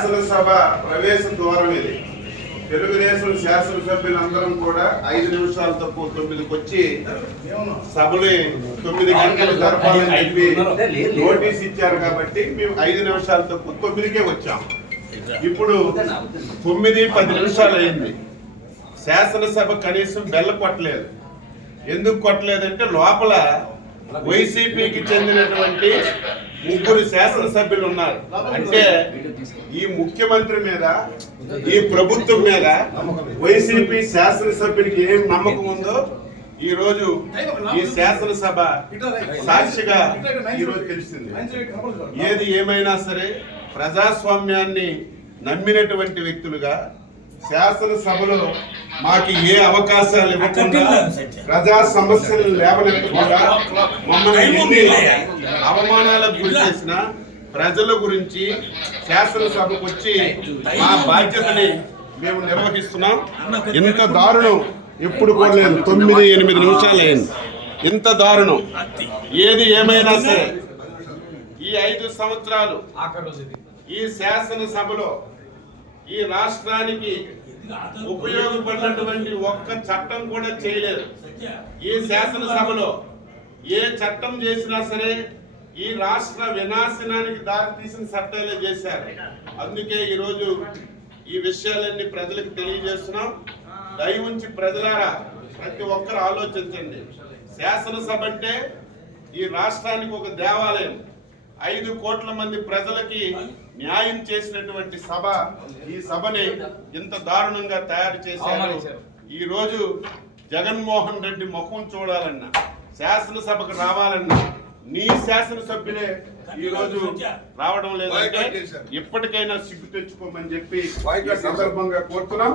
శాసనసభ ప్రవేశ ద్వారం ఇది. తెలుగుదేశం శాసనసభ్యులందరం కూడా 5 నిమిషాలు తక్కువ 9కి వచ్చి సభని 9 గంటలు జరపాలని చెప్పి నోటీస్ ఇచ్చారు కాబట్టి మేము 5 నిమిషాలు తక్కువ 9కే వచ్చాం. ఇప్పుడు 9:10 నిమిషాలు అయింది. శాసనసభ కనీసం బెల్ల కొట్టలేదు. ఎందుకు కొట్టలేదంటే లోపల వైసీపీకి చెందినటువంటి 3 శాసనసభ్యులు ఉన్నారు. అంటే ఈ ముఖ్యమంత్రి మీద, ఈ ప్రభుత్వం మీద వైసీపీ శాసనసభ్యునికి ఏం నమ్మకం ఉందో ఈ రోజు ఈ శాసనసభ సాక్షిగా ఈ రోజు తెలిసింది. ఏది ఏమైనా సరే ప్రజాస్వామ్యాన్ని నమ్మినటువంటి వ్యక్తులుగా శాసనసభలో మాకు ఏ అవకాశాలు ఇవ్వకుండా, ప్రజా సమస్యలు లేవనెత్తకుండా, మమ్మల్ని అవమానాలకు గురి చేసిన ప్రజల గురించి శాసనసభకు వచ్చి మా బాధ్యతని మేము నిర్వహిస్తున్నాం. ఇంత దారుణం ఎప్పుడు కూడా లేదు. 9-8 నిమిషాలు అయింది. ఇంత దారుణం ఏది ఏమైనా సరే ఈ 5 సంవత్సరాలు ఈ శాసనసభలో ఈ రాష్ట్రానికి ఉపయోగపడినటువంటి ఒక్క చట్టం కూడా చేయలేదు. ఈ శాసనసభలో ఏ చట్టం చేసినా సరే ఈ రాష్ట్ర వినాశనానికి దారితీసిన చట్టాలే చేశారు. అందుకే ఈరోజు ఈ విషయాలన్నీ ప్రజలకు తెలియజేస్తున్నాం. దయ ఉంచి ప్రజలారా ప్రతి ఒక్కరు ఆలోచించండి. శాసనసభ అంటే ఈ రాష్ట్రానికి ఒక దేవాలయం. 5 కోట్ల మంది ప్రజలకి న్యాయం చేసినటువంటి సభ ఈ సభని ఇంత దారుణంగా తయారు చేశారు. ఈ రోజు జగన్మోహన్ రెడ్డి ముఖం చూడాలన్నా, శాసనసభకు రావాలన్నా నీ శాసనసభ్యులే ఈ రోజు రావడం లేదంటే ఇప్పటికైనా సిగ్గు తెచ్చుకోమని చెప్పి ఈ సందర్భంగా కోరుతున్నాం.